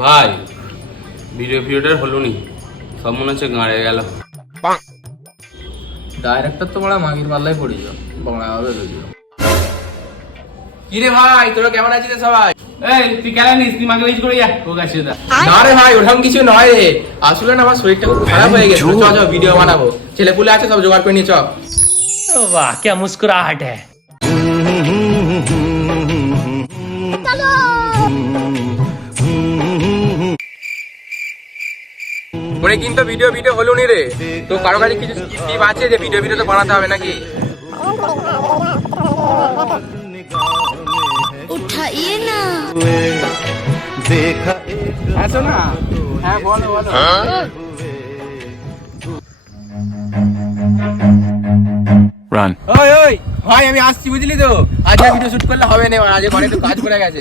ভাই ভিডিওটার হলো নি, সব মনে হচ্ছে গাঁড়ে গেল। ডাইরেক্টর তো বড় মাগির পাল্লায় পড়ে যাও, বড়া হবে ভিডিও। কি রে ভাই, তোরা কেমন আছিস সবাই? এই তুই কেন নিস, তুই মাকে লিজ করে যা ও কাছে দা। না রে ভাই, ওরকম কিছু নয় রে, আসলে না আমার শরীরটা খুব খারাপ হয়ে গেছে। চ চ ভিডিও বানাবো, ছেলেপুলে আছে সব জোগাড় করে নিয়ে চ। वाह क्या मुस्कुराहट है। ওরে কিন্তু ভিডিও হলো নি রে, তো কারো কাছে কিছু স্কিপ আছে যে ভিডিও তো বানাতে হবে নাকি? उठाइए ना। আছো না? হ্যাঁ বলো বলো। Run. ওই ওই ভাই, আমি আসছি বুঝলি তো, আজ আর ভিডিও শুট করলে হবে না, আজ ঘরে একটু কাজ করে গেছে।